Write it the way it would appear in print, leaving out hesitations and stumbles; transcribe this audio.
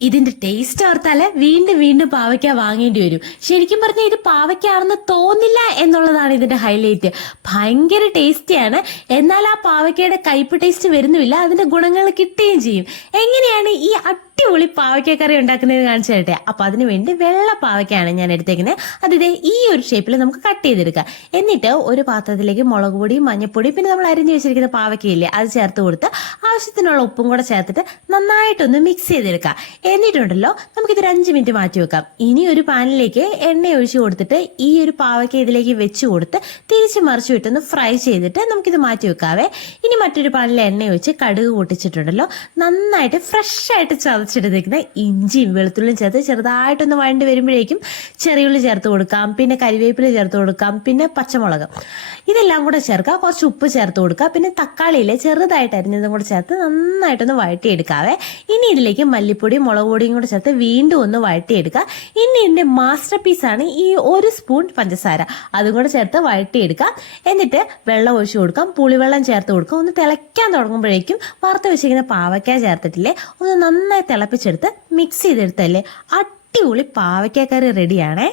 ഇതിന്റെ ടേസ്റ്റ് ഓർത്താല് വീണ്ടും വീണ്ടും പാവയ്ക്ക വാങ്ങേണ്ടി വരും. ശരിക്കും പറഞ്ഞാൽ ഇത് പാവയ്ക്കാണെന്ന് തോന്നില്ല എന്നുള്ളതാണ് ഇതിന്റെ ഹൈലൈറ്റ്. ഭയങ്കര ടേസ്റ്റിയാണ്. എന്നാൽ ആ പാവയ്ക്കയുടെ കയ്പ് ടേസ്റ്റ് വരുന്നുമില്ല, അതിന്റെ ഗുണങ്ങൾ കിട്ടുകയും ചെയ്യും. എങ്ങനെയാണ് ഈ അടിപൊളി പാവയ്ക്കക്കറി ഉണ്ടാക്കുന്നത് കാണിച്ചു തരട്ടെ. അപ്പൊ അതിന് വേണ്ടി വെള്ള പാവയ്ക്കാണ് ഞാൻ എടുത്തേക്കുന്നത്. അതിതേ ഈ ഒരു ഷേപ്പിൽ നമുക്ക് കട്ട് ചെയ്തെടുക്കാം. എന്നിട്ട് ഒരു പാത്രത്തിലേക്ക് മുളക് പൊടി, മഞ്ഞപ്പൊടി, പിന്നെ നമ്മൾ അരിഞ്ഞു വെച്ചിരിക്കുന്ന പാവയ്ക്കയില്ലേ അത് ചേർത്ത് കൊടുത്ത് ആവശ്യത്തിനുള്ള ഉപ്പും കൂടെ ചേർത്തിട്ട് നന്നായിട്ടൊന്ന് മിക്സ് ചെയ്തെടുക്കാം. എന്നിട്ടുണ്ടല്ലോ നമുക്കിതൊരു 5 മിനിറ്റ് മാറ്റി വെക്കാം. ഇനി ഒരു പാനിലേക്ക് എണ്ണ ഒഴിച്ചു കൊടുത്തിട്ട് ഈ ഒരു പാവയ്ക്ക ഇതിലേക്ക് വെച്ച് കൊടുത്ത് തിരിച്ച് മറിച്ചു വിട്ടൊന്ന് ഫ്രൈ ചെയ്തിട്ട് നമുക്കിത് മാറ്റി വെക്കാവേ. ഇനി മറ്റൊരു പാനിൽ എണ്ണ ഒഴിച്ച് കടുക് പൊട്ടിച്ചിട്ടുണ്ടല്ലോ നന്നായിട്ട് ഫ്രഷ് ആയിട്ട് ചതച്ചെടുത്തേക്കുന്ന ഇഞ്ചിയും വെളുത്തുള്ളിയും ചേർത്ത് ചെറുതായിട്ടൊന്ന് വഴണ്ടി വരുമ്പോഴേക്കും ചെറിയുള്ളി ചേർത്ത് കൊടുക്കാം, പിന്നെ കരിവേപ്പില ചേർത്ത് കൊടുക്കാം, പിന്നെ പച്ചമുളക് ഇതെല്ലാം കൂടെ ചേർക്കാം. കുറച്ച് ഉപ്പ് ചേർത്ത് കൊടുക്കുക, പിന്നെ തക്കാളിയിലെ ചെറുതായിട്ട് അരിഞ്ഞതും കൂടെ ചേർത്ത് നന്നായിട്ടൊന്ന് വഴറ്റിയെടുക്കാവേ. ഇനി ഇതിലേക്ക് മല്ലിപ്പൊടിയും മുളക് പൊടിയും കൂടെ ചേർത്ത് വീണ്ടും ഒന്ന് വഴറ്റിയെടുക്കുക. ഇനി ഇതിന്റെ മാസ്റ്റർ പീസാണ് ഈ 1 സ്പൂൺ പഞ്ചസാര, അതും കൂടെ ചേർത്ത് വഴറ്റിയെടുക്കാം. എന്നിട്ട് വെള്ളം ഒഴിച്ചു കൊടുക്കാം, പുളിവെള്ളം ചേർത്ത് കൊടുക്കാം. ഒന്ന് തിളയ്ക്കാൻ തുടങ്ങുമ്പോഴേക്കും വറുത്ത് വെച്ചിരിക്കുന്ന പാവയ്ക്ക ചേർത്തിട്ടില്ലേ ഒന്ന് നന്നായി തിളപ്പിച്ചെടുത്ത് മിക്സ് ചെയ്തെടുത്തല്ലേ അടിപൊളി പാവയ്ക്കക്കറി റെഡിയാണേ.